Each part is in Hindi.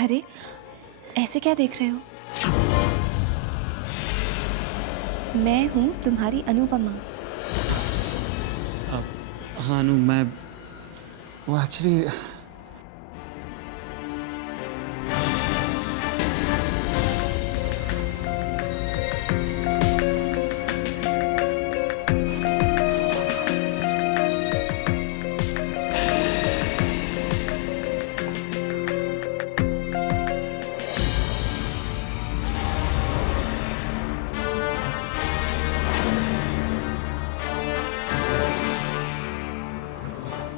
अरे ऐसे क्या देख रहे हो? मैं हूँ तुम्हारी अनुपमा। हाँ अनु, मैं वो एक्चुअली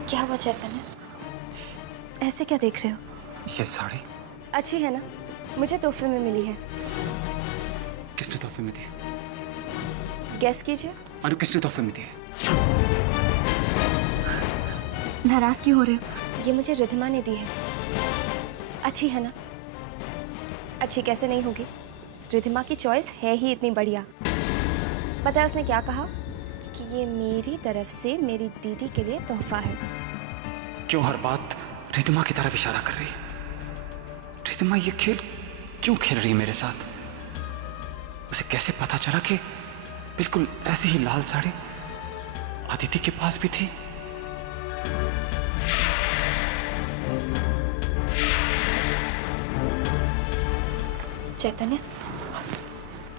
क्या हुआ चैतन्य? ऐसे क्या देख रहे हो? ये साड़ी अच्छी है ना? मुझे तोहफे में मिली है। किसने तोहफे में दी? गेस कीजिए। अनु, किसने तोहफे में दी? नाराज क्यों हो रहे हो? ये मुझे रिधिमा ने दी है। अच्छी है ना? अच्छी कैसे नहीं होगी? रिधिमा की चॉइस है ही इतनी बढ़िया। पता है उसने क्या कहा? कि ये मेरी तरफ से मेरी दीदी के लिए तोहफा है। क्यों हर बात रिधिमा की तरफ इशारा कर रही है? रिधिमा ये खेल क्यों खेल रही है मेरे साथ? उसे कैसे पता चला कि बिल्कुल ऐसी ही लाल साड़ी अदिति के पास भी थी? चैतन्य,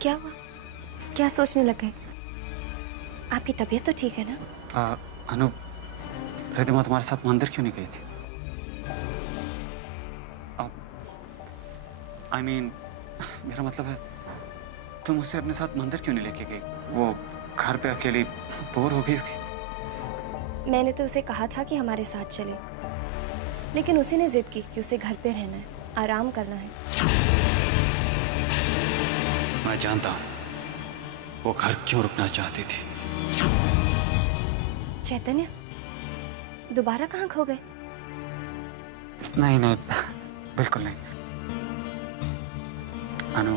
क्या हुआ? क्या सोचने लग गए? आपकी तबीयत तो ठीक है ना? अनु, रिधिमा तुम्हारे साथ मंदिर क्यों नहीं गई थी? I mean, मेरा मतलब है तुम उसे अपने साथ मंदिर क्यों नहीं लेके गई? वो घर पे अकेली बोर हो गई होगी। मैंने तो उसे कहा था कि हमारे साथ चले, लेकिन उसी ने जिद की कि उसे घर पे रहना है, आराम करना है। मैं जानता हूँ वो घर क्यों रुकना चाहती थी। चैतन्य, दोबारा कहाँ खो गए? नहीं नहीं, बिल्कुल नहीं। अनु,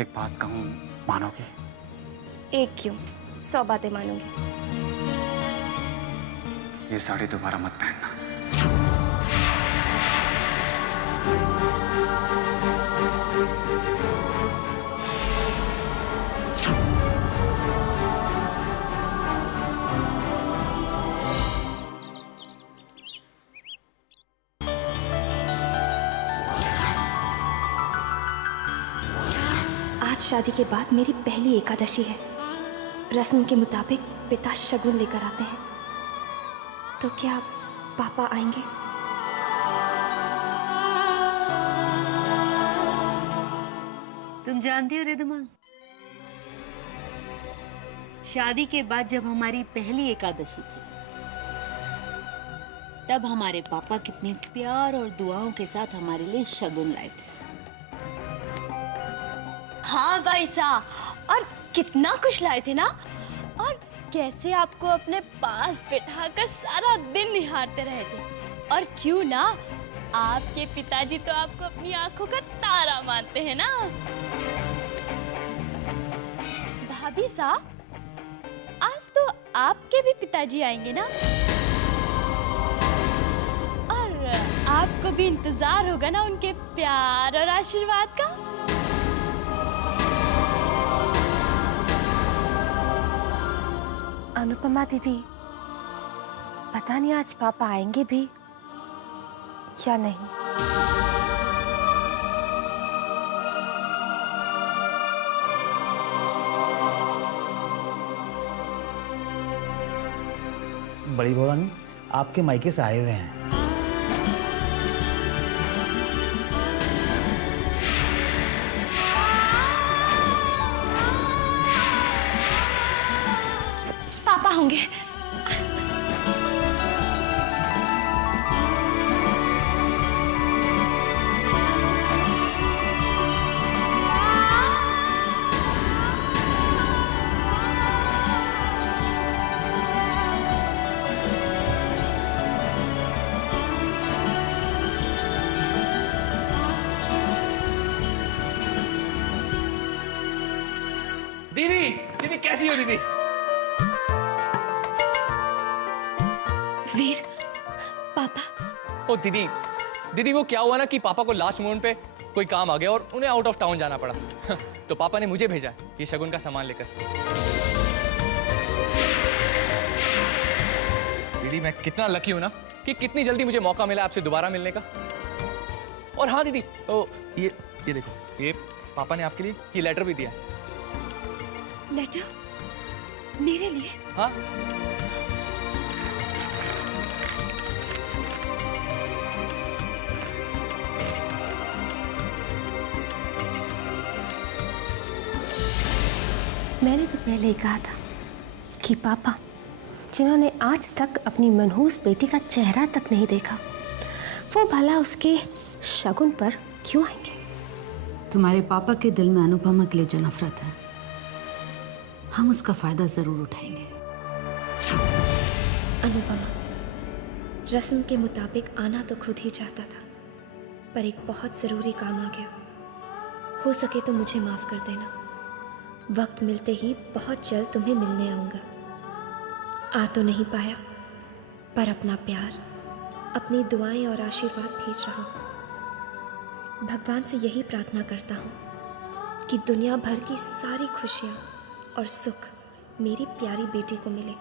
एक बात कहूँ, मानोगी? एक क्यों, 100 बातें मानूंगी। ये साड़ी दोबारा मत पहनना। आज शादी के बाद मेरी पहली एकादशी है। रस्म के मुताबिक पिता शगुन लेकर आते हैं, तो क्या पापा आएंगे? तुम जानती हो रिधिमा, शादी के बाद जब हमारी पहली एकादशी थी, तब हमारे पापा कितने प्यार और दुआओं के साथ हमारे लिए शगुन लाए थे। हाँ भाई साहब, और कितना कुछ लाए थे ना। और कैसे आपको अपने पास बिठाकर सारा दिन निहारते रहे थे। और क्यों ना, आपके पिताजी तो आपको अपनी आंखों का तारा मानते हैं ना। भाभी साहब, आज तो आपके भी पिताजी आएंगे ना, और आपको भी इंतजार होगा ना उनके प्यार और आशीर्वाद का। अनुपमा दीदी, पता नहीं आज पापा आएंगे भी या नहीं। बड़ी भवानी आपके मायके से आए हुए हैं। पापा होंगे। दीदी, दीदी कैसी हो दीदी? वीर, पापा। ओ दीदी, दीदी वो क्या हुआ ना कि पापा को लास्ट मोमेंट पे कोई काम आ गया और उन्हें आउट ऑफ टाउन जाना पड़ा। तो पापा ने मुझे भेजा ये शगुन का सामान लेकर। दीदी मैं कितना लकी हूं ना कि कितनी जल्दी मुझे मौका मिला आपसे दोबारा मिलने का। और हाँ दीदी, तो ये देखो, ये पापा ने आपके लिए ये लेटर भी दिया। लेटर? मेरे लिए? हाँ मैंने तो पहले ही कहा था कि पापा, जिन्होंने आज तक अपनी मनहूस बेटी का चेहरा तक नहीं देखा, वो भला उसके शगुन पर क्यों आएंगे? तुम्हारे पापा के दिल में अनुपमा के लिए जो नफरत है, हम उसका फायदा जरूर उठाएंगे। अनुपमा, रस्म के मुताबिक आना तो खुद ही चाहता था, पर एक बहुत ज़रूरी काम आ गया। हो सके तो मुझे माफ़ कर देना। वक्त मिलते ही बहुत जल्द तुम्हें मिलने आऊँगा। आ तो नहीं पाया, पर अपना प्यार, अपनी दुआएं और आशीर्वाद भेज रहा हूँ। भगवान से यही प्रार्थना करता हूँ कि दुनिया भर की सारी खुशियाँ और सुख मेरी प्यारी बेटी को मिले।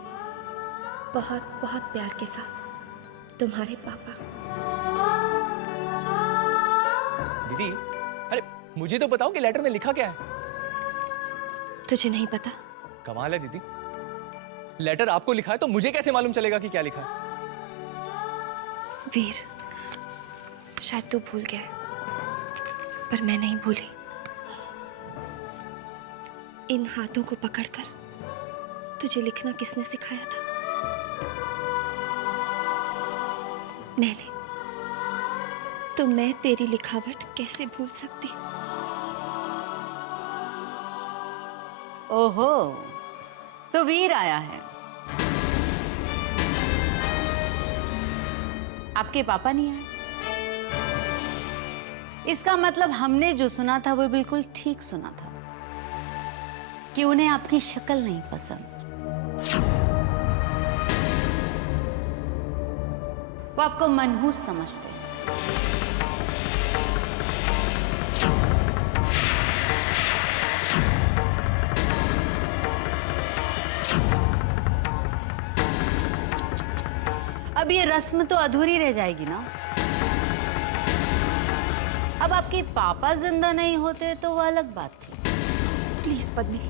बहुत बहुत प्यार के साथ, तुम्हारे पापा। दीदी, अरे मुझे तो बताओ कि लेटर में लिखा क्या है? तुझे नहीं पता? कमाल है दीदी, लेटर आपको लिखा है तो मुझे कैसे मालूम चलेगा कि क्या लिखा है? वीर, शायद तू भूल गया है, पर मैं नहीं भूली। इन हाथों को पकड़कर तुझे लिखना किसने सिखाया था? मैंने। तो मैं तेरी लिखावट कैसे भूल सकती? ओहो, तो वीर आया है। आपके पापा नहीं आए? इसका मतलब हमने जो सुना था वो बिल्कुल ठीक सुना था कि उन्हें आपकी शक्ल नहीं पसंद। वो आपको मनहूस समझते हैं। अब ये रस्म तो अधूरी रह जाएगी ना। अब आपके पापा जिंदा नहीं होते तो वो अलग बात थी। प्लीज पद्मिनी,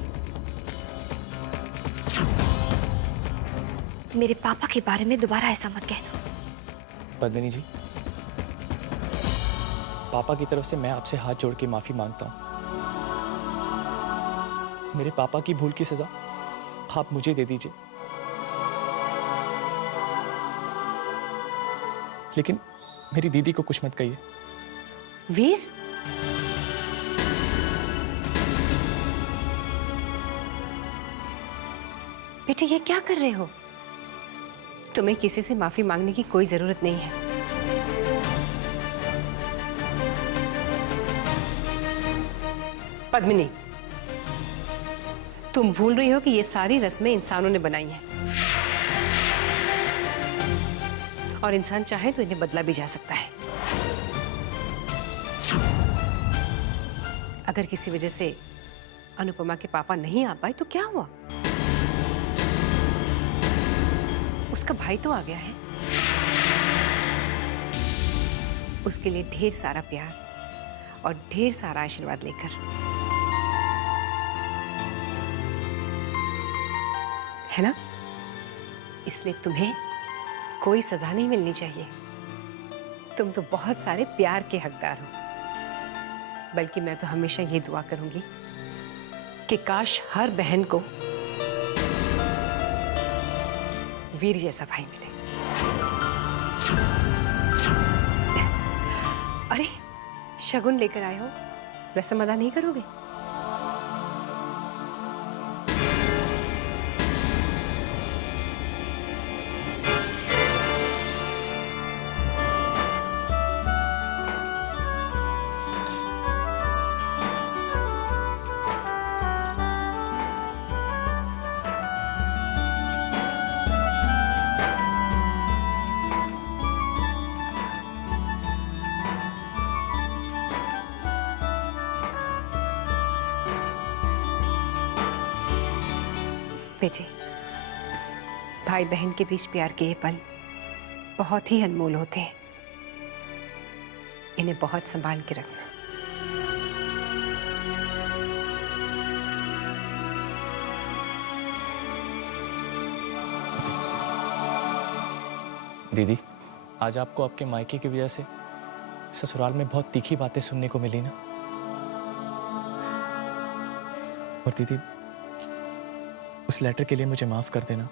मेरे पापा के बारे में दोबारा ऐसा मत कहना। पद्मिनी जी, पापा की तरफ से मैं आपसे हाथ जोड़ के माफी मांगता हूं। मेरे पापा की भूल की सजा आप मुझे दे दीजिए, लेकिन मेरी दीदी को कुछ मत कहिए। वीर, बेटे ये क्या कर रहे हो? तुम्हें किसी से माफी मांगने की कोई जरूरत नहीं है। पद्मिनी, तुम भूल रही हो कि ये सारी रस्में इंसानों ने बनाई हैं, और इंसान चाहे तो इन्हें बदला भी जा सकता है। अगर किसी वजह से अनुपमा के पापा नहीं आ पाए तो क्या हुआ? उसका भाई तो आ गया है। उसके लिए ढेर सारा प्यार और ढेर सारा आशीर्वाद लेकर। है ना? इसलिए तुम्हें कोई सजा नहीं मिलनी चाहिए। तुम तो बहुत सारे प्यार के हकदार हो। बल्कि मैं तो हमेशा ये दुआ करूंगी कि काश हर बहन को वीर जैसा भाई मिले। अरे, शगुन लेकर आए हो, रस्म अदा नहीं करोगे? बेटी, भाई बहन के बीच प्यार के ये पल बहुत ही अनमोल होते हैं। इन्हें बहुत संभाल के रखना। दीदी, आज आपको आपके मायके की वजह से ससुराल में बहुत तीखी बातें सुनने को मिली ना। और दीदी, उस लेटर के लिए मुझे माफ कर देना।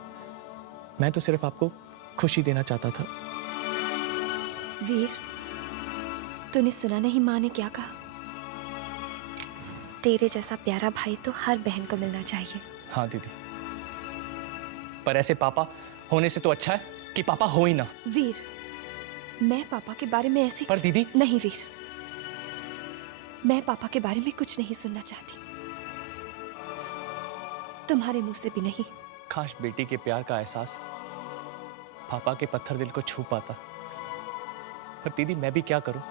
मैं तो सिर्फ आपको खुशी देना चाहता था। वीर, तूने सुना नहीं माँ ने क्या कहा? तेरे जैसा प्यारा भाई तो हर बहन को मिलना चाहिए। हाँ दीदी, पर ऐसे पापा होने से तो अच्छा है कि पापा हो ही ना। वीर, मैं पापा के बारे में ऐसी पर दीदी, नहीं वीर, मैं पापा के बारे में कुछ नहीं सुनना चाहती, तुम्हारे मुंह से भी नहीं। काश बेटी के प्यार का एहसास पापा के पत्थर दिल को छू पाता। पर दीदी, मैं भी क्या करूं?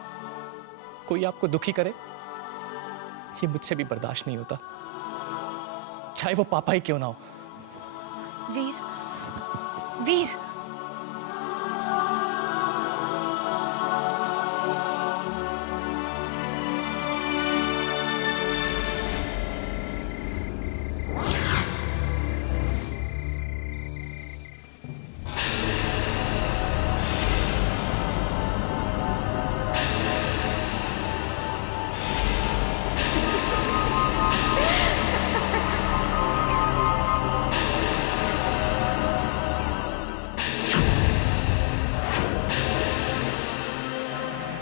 कोई आपको दुखी करे ये मुझसे भी बर्दाश्त नहीं होता, चाहे वो पापा ही क्यों ना हो। वीर, वीर,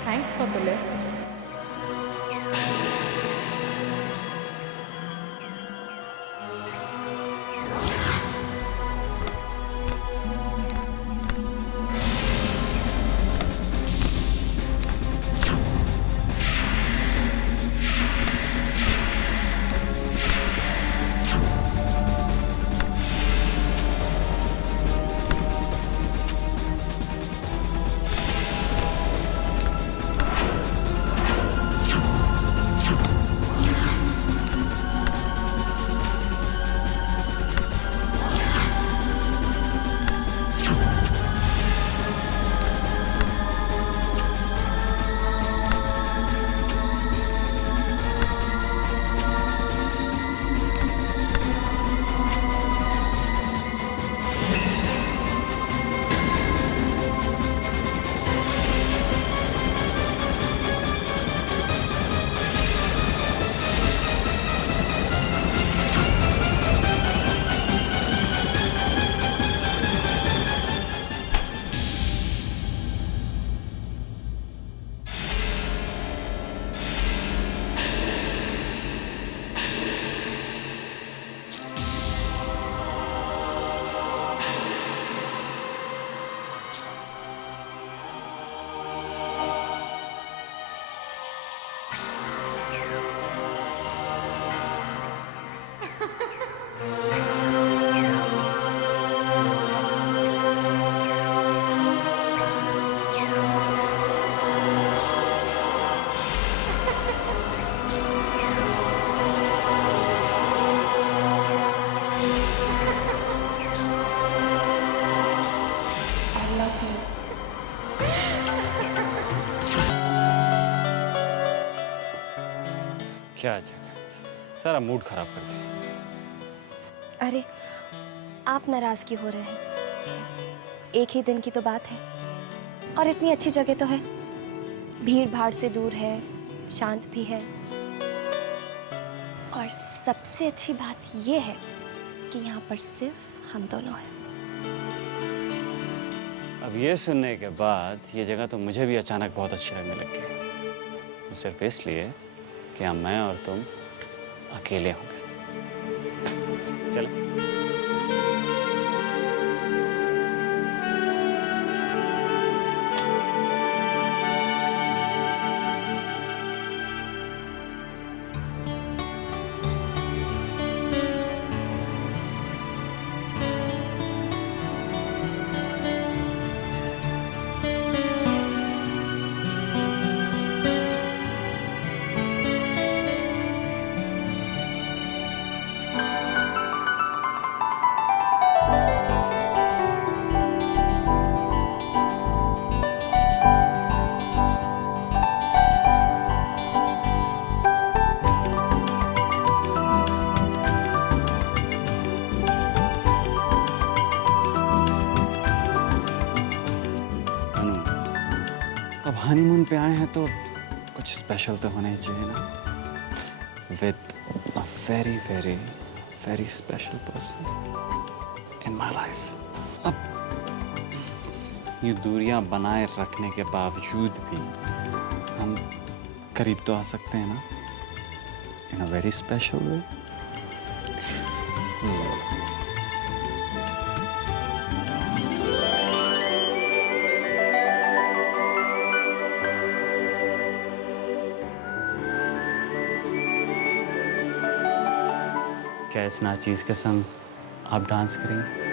Thanks for the lift. क्या अचानक सारा मूड खराब कर दिया। अरे आप नाराज क्यों हो रहे हैं? एक ही दिन की तो बात है और इतनी अच्छी जगह तो है, भीड़ भाड़ से दूर है, शांत भी है, और सबसे अच्छी बात यह है कि यहाँ पर सिर्फ हम दोनों हैं। अब ये सुनने के बाद ये जगह तो मुझे भी अचानक बहुत अच्छी लगने लग गई, तो सिर्फ इसलिए कि हम मैं और तुम अकेले होंगे। चलो। हनीमून पे आए हैं तो कुछ स्पेशल तो होना ही चाहिए ना, with a very very very special person in my life. अब ये दूरियां बनाए रखने के बावजूद भी हम करीब तो आ सकते हैं ना, इन अ वेरी स्पेशल वे। क्या इस नाचीज के संग आप डांस करेंगे?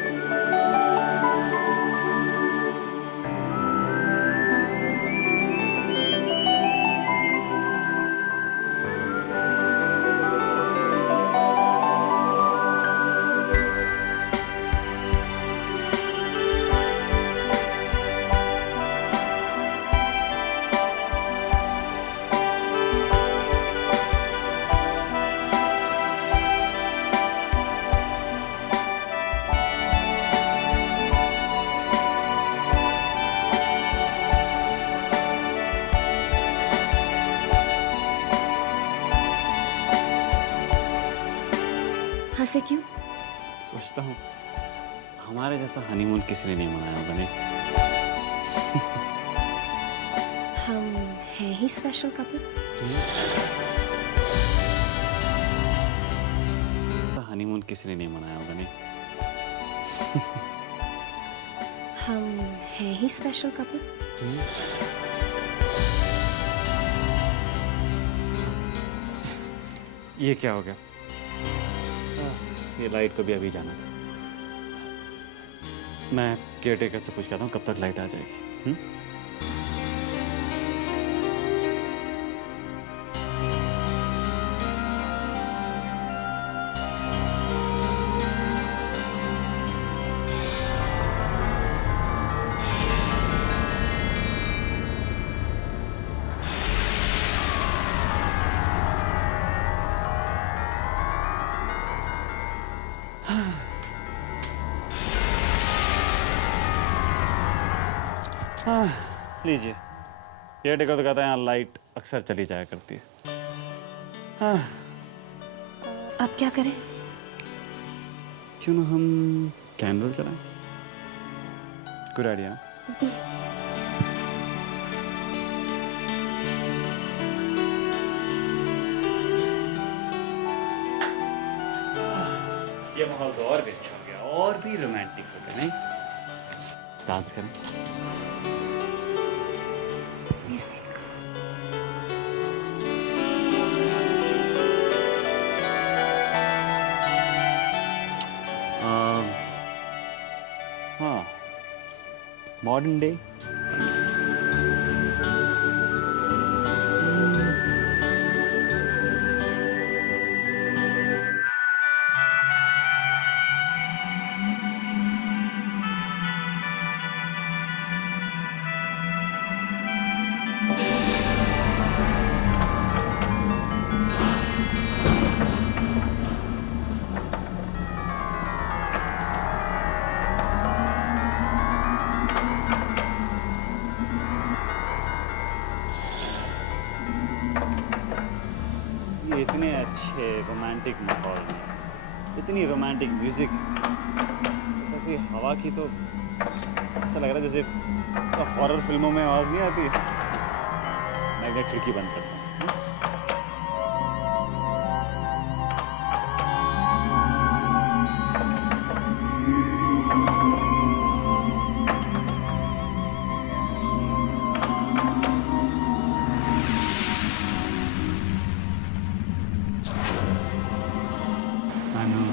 हंसे क्यों? सोचता हूँ हमारे जैसा हनीमून किसी ने नहीं मनाया होगा, नहीं? हम हैं ही स्पेशल कपल। हनीमून किसी ने नहीं मनाया होगा, नहीं? हम हैं ही स्पेशल कपल। ये क्या हो गया? ये लाइट को भी अभी जाना था। मैं केयरटेकर से पूछ के आता हूँ कब तक लाइट आ जाएगी। हाँ, लीजिए। केयरटेकर तो कहता है यहाँ लाइट अक्सर चली जाया करती है। हाँ, अब क्या करें? क्यों ना हम कैंडल जलाएं? Good idea. ये माहौल तो और भी अच्छा हो गया, और भी रोमांटिक हो गया, नहीं? डांस करें? म्यूजिक। हाँ, मॉडर्न डे। ये इतने अच्छे रोमांटिक माहौल में इतनी रोमांटिक म्यूजिक, ऐसी हवा की तो ऐसा लग रहा है जैसे हॉरर फिल्मों में आवाज नहीं आती। मैं क्या खिड़की बंद करता हूँ। I know.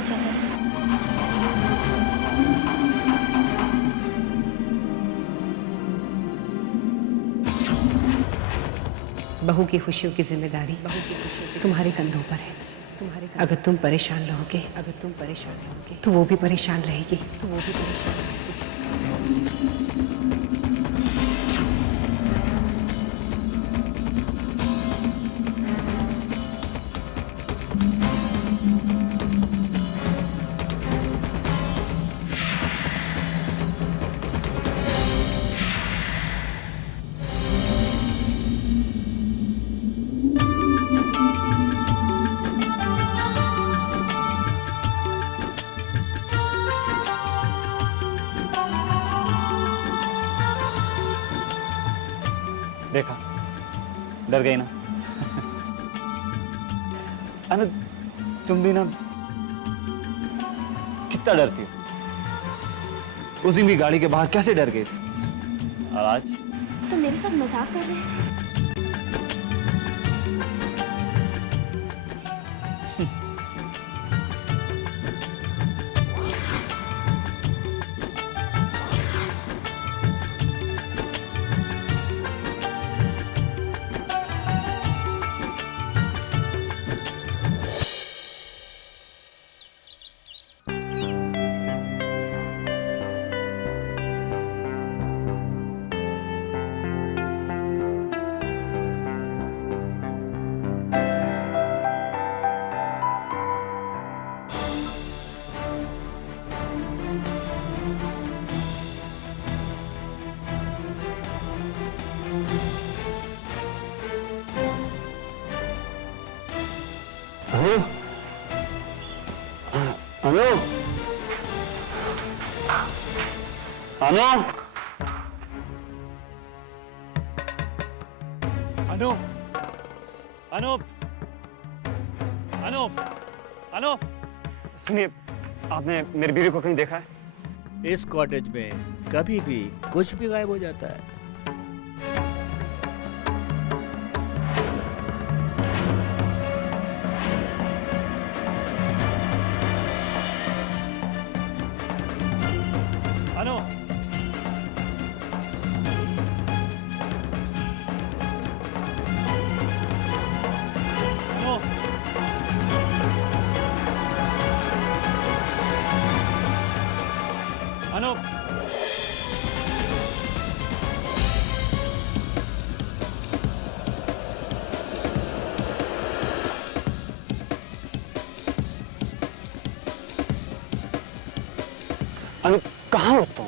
हाँ चेतन, बहू की खुशियों की जिम्मेदारी तुम्हारे कंधों पर है। अगर तुम परेशान रहोगे तो वो भी परेशान रहेगी। देखा, डर गई ना? अनु, तुम भी ना कितना डरती हो। उस दिन भी गाड़ी के बाहर कैसे डर गई थी, और आज? तो मेरे साथ मजाक कर रहे थे। अनु, अनु, अनु, अनु, अनु, अनु, सुनिए, आपने मेरी बीवी को कहीं देखा है? इस कॉटेज में कभी भी कुछ भी गायब हो जाता है। अनु, अनु, अनु, अनु, कहाँ हो तुम?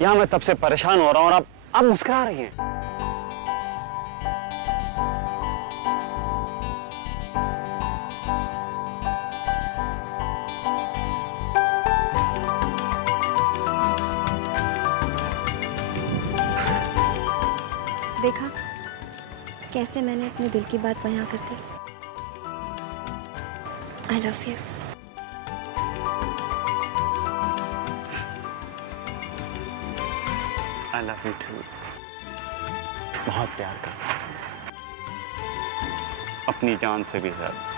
यहां मैं तब से परेशान हो रहा हूं और आप मुस्कुरा रही हैं। देखा कैसे मैंने अपने दिल की बात बयां कर दी। I love you. I love you too. बहुत प्यार करता हूँ तुमसे, अपनी जान से भी ज्यादा।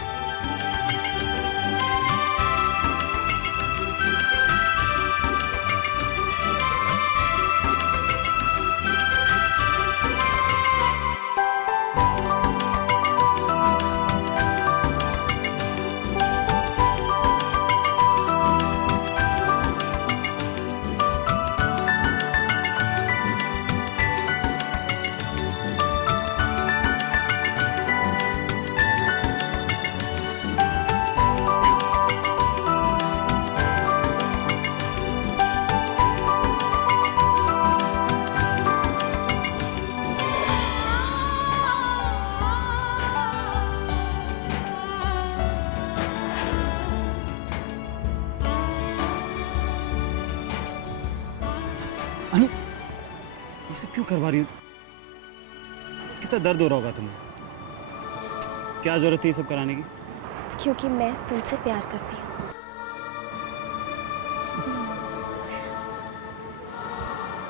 अनु, ये सब क्यों करवा रही हो? कितना दर्द हो रहा होगा तुम्हें। क्या जरूरत है ये सब कराने की? क्योंकि मैं तुमसे प्यार करती हूँ।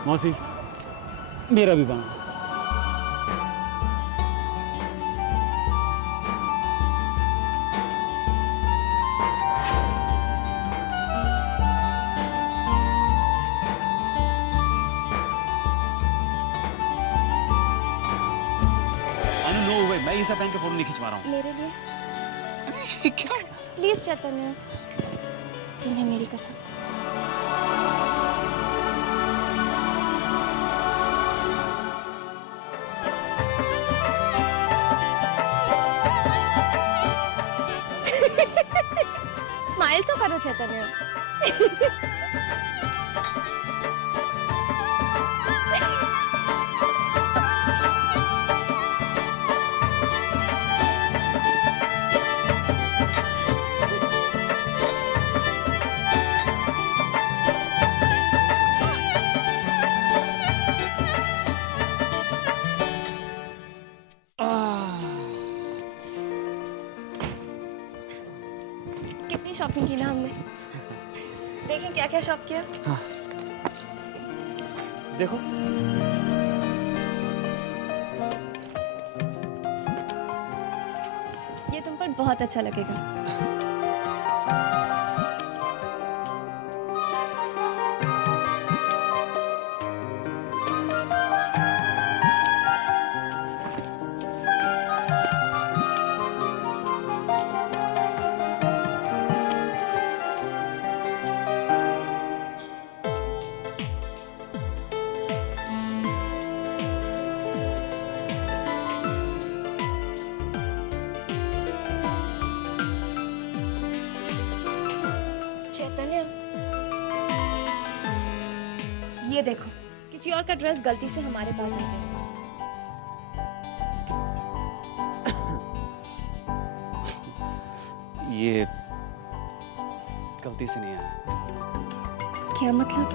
मौसी, मेरा भी बना। सब पहन के फोटो नहीं खिंचवा रहा हूँ। मेरे लिए क्या? प्लीज चैतन्य, तुम्हें मेरी कसम। स्माइल तो करो चैतन्य। कितनी शॉपिंग की ना हमने। देखें क्या क्या शॉप किया। देखो, ये तुम पर बहुत अच्छा लगेगा। चैतन्य, ये देखो, किसी और का ड्रेस गलती से हमारे पास आ गया। ये गलती से नहीं आया। क्या मतलब?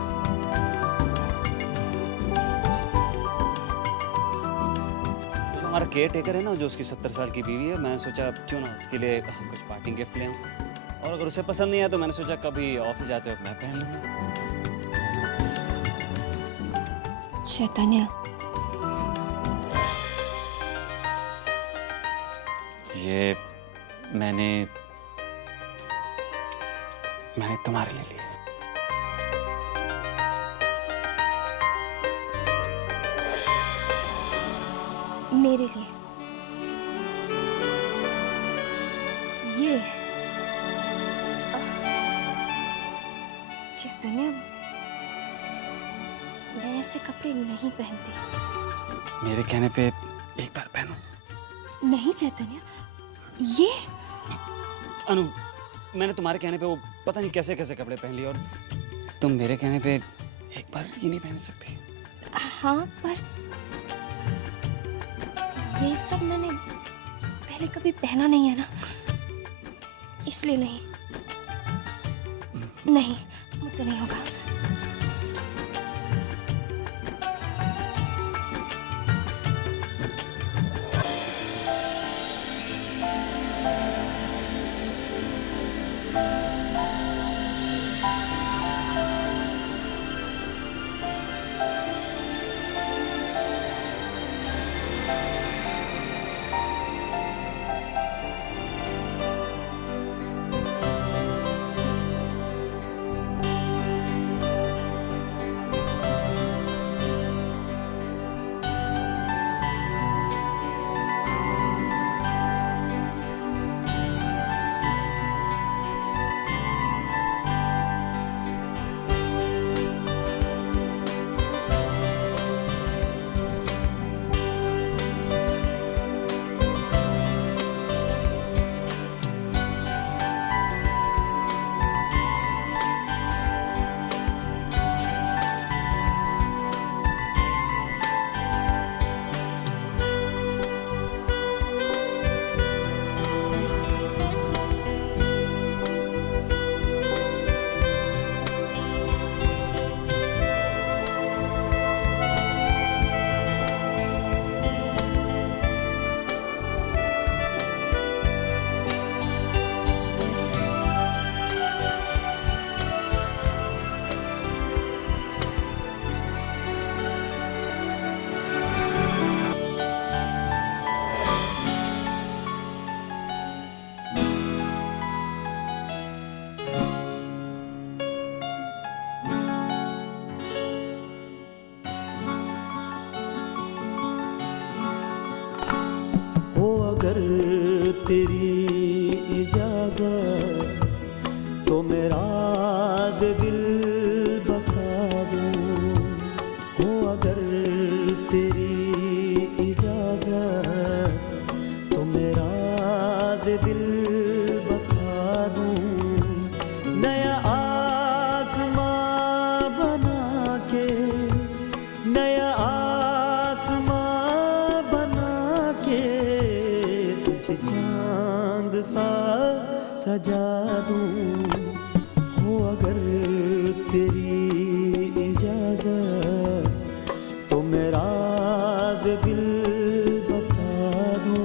जो हमारा केयर टेकर है ना, जो उसकी 70 साल की बीवी है, मैंने सोचा क्यों ना उसके लिए कुछ पार्टी गिफ्ट ले आऊं। और अगर उसे पसंद नहीं आया तो मैंने सोचा कभी ऑफिस जाते वक्त मैं पहन लूंगा। चैतन्य, ये मैंने तुम्हारे लिए लिया। मेरे लिए ये चैतन्य, मैं ऐसे कपड़े नहीं पहनती। मेरे कहने पे एक बार पहनो। नहीं चैतन्य, ये अनु, मैंने तुम्हारे कहने पे वो पता नहीं कैसे कैसे कपड़े पहन लिए, और तुम मेरे कहने पे एक बार ये नहीं पहन सकती। हाँ, पर ये सब मैंने पहले कभी पहना नहीं है ना, इसलिए नहीं। नहीं, मुझसे नहीं होगा। सजा दूं, हो अगर तेरी इजाजत तो मैं राज दिल बता दूं।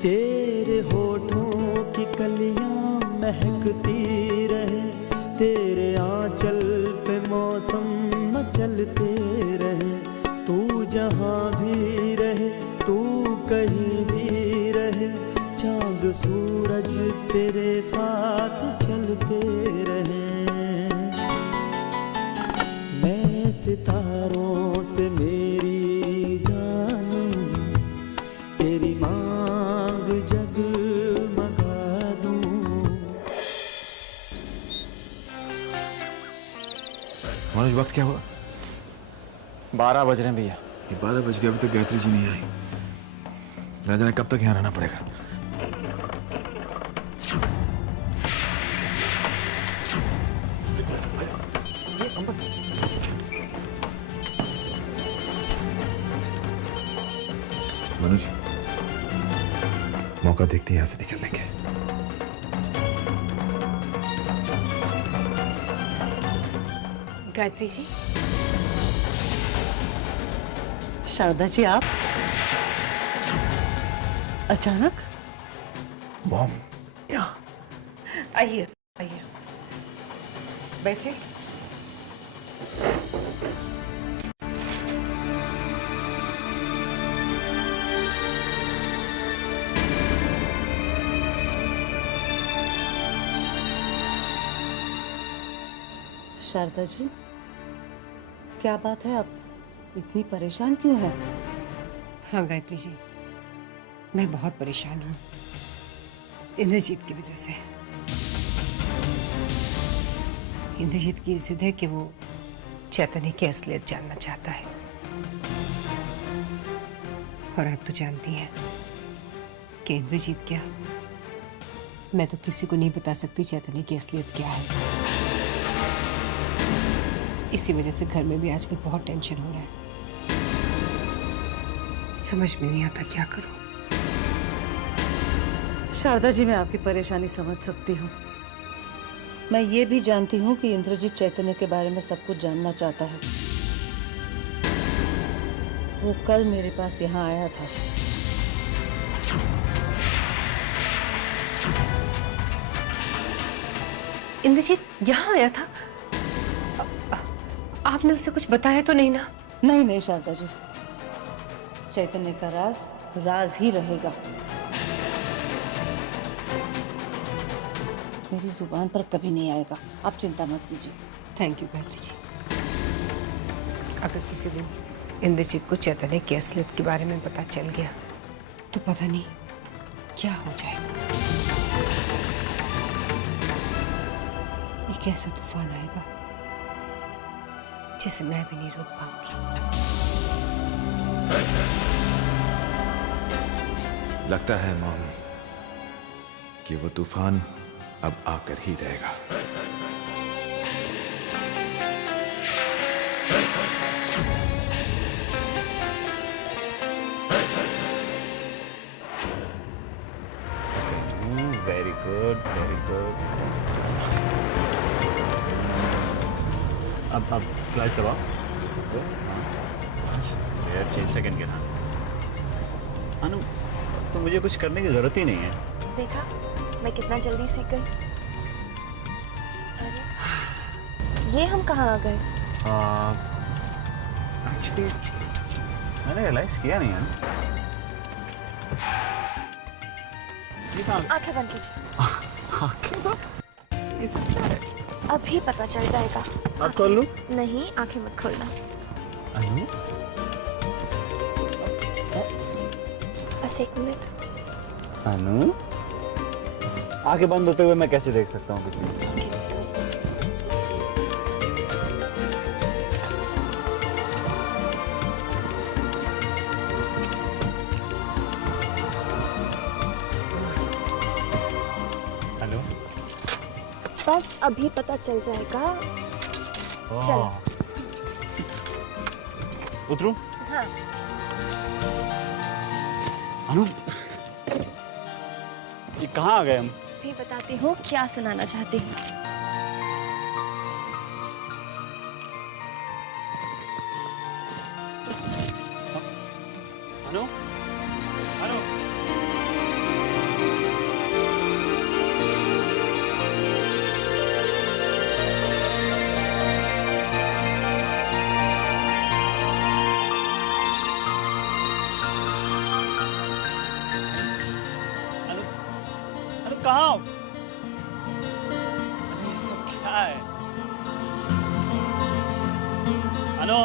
तेरे होठों की कलियां महकती रहे, तेरे आंचल पे मौसम मचलते रहे, तू जहां भी रहे, तू कहीं भी रहे, चांद सूरज तेरे साथ चलते रहे। मैं सितारों से मेरी जानम तेरी मांग जगमगा दूं। मनोज, वक्त क्या हुआ? 12 बज रहे हैं भैया। ये 12 बज गए, अभी तक गायत्री जी नहीं आई। न जाने कब तक यहाँ रहना पड़ेगा। मनोज, मौका देखते हैं यहाँ से निकलने के। गायत्री जी। शारदा जी, आप अचानक? मॉम, यहाँ आइए आइए, बैठिए। शारदा जी, क्या बात है, आप इतनी परेशान क्यों हैं? हाँ गायत्री जी, मैं बहुत परेशान हूँ इंद्रजीत की वजह से। इंद्रजीत की जिद है कि वो चैतन्य की असलियत जानना चाहता है, और आप तो जानती हैं कि इंद्रजीत क्या, मैं तो किसी को नहीं बता सकती चैतन्य की असलियत क्या है। इसी वजह से घर में भी आजकल बहुत टेंशन हो रहा है। समझ में नहीं आता क्या करूं। शारदा जी, मैं आपकी परेशानी समझ सकती हूँ। मैं ये भी जानती हूँ कि इंद्रजीत चैतन्य के बारे में सब कुछ जानना चाहता है। वो कल मेरे पास यहाँ आया था। इंद्रजीत यहाँ आया था? आपने उसे कुछ बताया तो नहीं ना? नहीं नहीं शारदा जी, चैतन्य का राज राज ही रहेगा। मेरी जुबान पर कभी नहीं आएगा। आप चिंता मत कीजिए। Thank you Gayatri ji. अगर किसी दिन इंद्रजीत को चैतन्य की असलियत के बारे में पता चल गया तो पता नहीं क्या हो जाएगा। एक ऐसा तूफान आएगा जिसे मैं भी नहीं रोक पाऊंगी। लगता है मॉम कि वो तूफान अब आकर ही रहेगा। Very good, very good. अब क्लच दबाओ। यार 6 सेकंड के ना। अनु, तो मुझे कुछ करने की जरूरत ही नहीं है। देखा मैं कितना जल्दी सीख गई। अरे ये हम कहाँ आ गए? एक्चुअली मैंने रियलाइज किया नहीं है। आंखें बंद कीजिए। आंखें बंद? ये सब क्या है? अभी पता चल जाएगा। अब खोल लूं? नहीं, आंखें मत खोलना। अनु? बस 1 मिनट। अनु? आंखें बंद होते हुए मैं कैसे देख सकता हूँ कुछ भी? हेलो? बस अभी पता चल जाएगा। चलो। उतरूं? हाँ। अनु, ये कहाँ आ गए हम? भी बताती हूँ क्या सुनाना चाहती हूँ। अनु? अनु? कहाँ हो? अरे ये सब क्या है? अनु?